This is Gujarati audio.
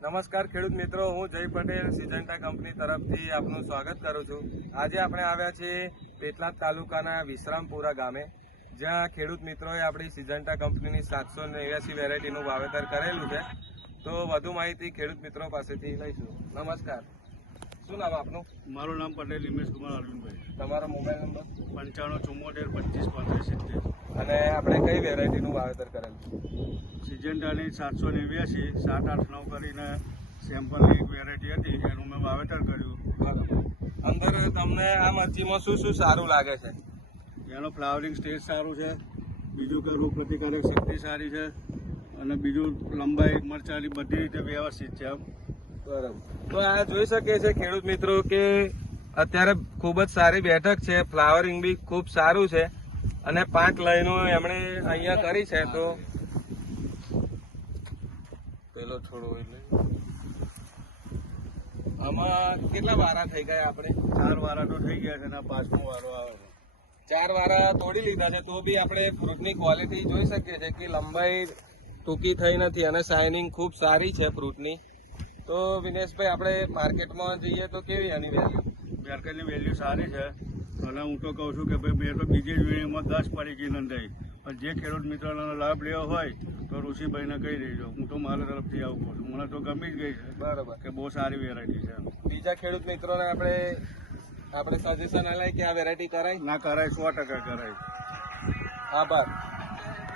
નમસ્કાર ખેડૂત મિત્રો, હું જય પટેલ સિજન્ટા કંપની તરફથી આપનું સ્વાગત કરું છું। આજે આપણે આવ્યા છીએ પેટલાદ તાલુકાના વિશ્રામપુરા ગામે, જ્યાં ખેડૂત મિત્રોએ આપણી સિજન્ટા કંપનીની 789 વેરાયટીનું વાવેતર કરેલું છે। તો વધુ માહિતી ખેડૂત મિત્રો પાસેથી લઈશું। નમસ્કાર, શું નામ આપનું? મારું નામ પટેલ હિમેશ કુમાર અરવિંદભાઈ। તમારો મોબાઈલ નંબર? 9574252570। અને આપણે કઈ વેરાયટીનું વાવેતર કરેલું? સિજન્ટાની 789 789 કરીને સેમ્પલની એક વેરાયટી હતી, એનું મેં વાવેતર કર્યું। બરાબર। અંદર તમને આ મરચીમાં શું શું સારું લાગે છે? એનો ફ્લાવરિંગ સ્ટેજ સારું છે, બીજું કે રોગ પ્રતિકારક શક્તિ સારી છે, અને બીજું લંબાઈ મરચાની બધી રીતે વ્યવસ્થિત છે। બરાબર। તો આ જોઈ શકે છે ખેડૂત મિત્રો કે અત્યારે ખૂબ જ સારી બેઠક છે, ફ્લાવરિંગ બી ખૂબ સારું છે, અને 5 લાઈનો એમણે અહીંયા કરી છે। તો પેલો છોડો એટલે આમાં કેટલા વારા થઈ ગયા આપણે? 4 વારા તો થઈ ગયા છે અને 5મો વારો આવે છે। 4 વારા તોડી લીધા છે, તો બી આપણે ફ્રૂટની ક્વોલિટી જોઈ શકીએ છીએ કે લંબાઈ ટૂંકી થઈ નથી અને શાઇનિંગ ખૂબ સારી છે ફ્રૂટની। તો વિનેશભાઈ, આપણે માર્કેટમાં જઈએ તો કેવી એની વેલ્યુ? માર્કેટની વેલ્યુ સારી છે, અને હું તો કહું છું કે ભાઈ મેં તો બીજી જ વીણીમાં 10 પડી નંદાઈ, પણ જે ખેડૂત મિત્રોનો લાભ લેવો હોય તો ઋષિભાઈને કહી દેજો, હું તો મારા તરફથી આવું કહું છું, મને તો ગમી જ ગઈ છે। બરાબર, કે બહુ સારી વેરાયટી છે। બીજા ખેડૂત મિત્રોને આપણે સજેશન આલાય કે આ વેરાયટી કરાય? ના કરાય, 100% કરાય। આભાર।